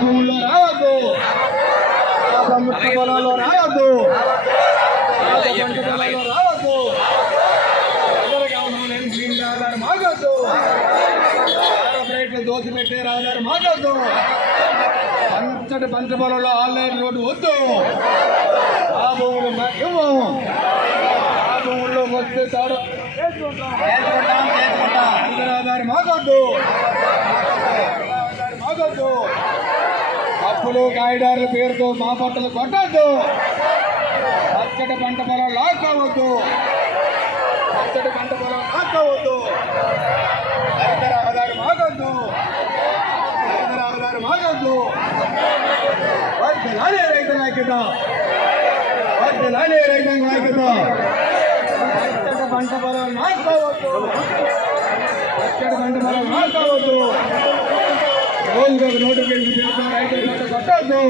భూముల్లో రావద్దు, ప్రభుత్వ పొలాల్లో రావద్దు, పంట పొలాల్లో రావద్దు, గ్రీన్ ఆధార్ మాగద్దు, ప్లేట్లు దోసి పెట్టే ఆధార్ మాగద్దు, అంతటి పంట పొలంలో ఆన్లైన్ రోడ్డు వద్దు, ఆ భూములు ఇవ్వము, ఆ భూముల్లోకి వస్తే తాడు ఆధార్ మాగద్దు, మాగద్దు, అప్పులు కాయిదారుల పేరుతో మా పంటలు కొట్టద్దు, పచ్చటి పంట పొలం లాక్కోవద్దు, పచ్చటి పంట పొలం లాక్కోవద్దు, రైతు రహదారి మాగద్దు, రైతు రహదారి మాగద్దు, వర్ధిల్లాలి రైతుల ఐక్యత, వర్ధిల్లాలి రైతాంగ ఐక్యత, పచ్చటి పంట పొలం లాక్కోవద్దు, పచ్చటి పంట పొలం లాక్కోవద్దు, రోజుకొక నోటిఫికేషన్ రైతుల కొట్టద్దు.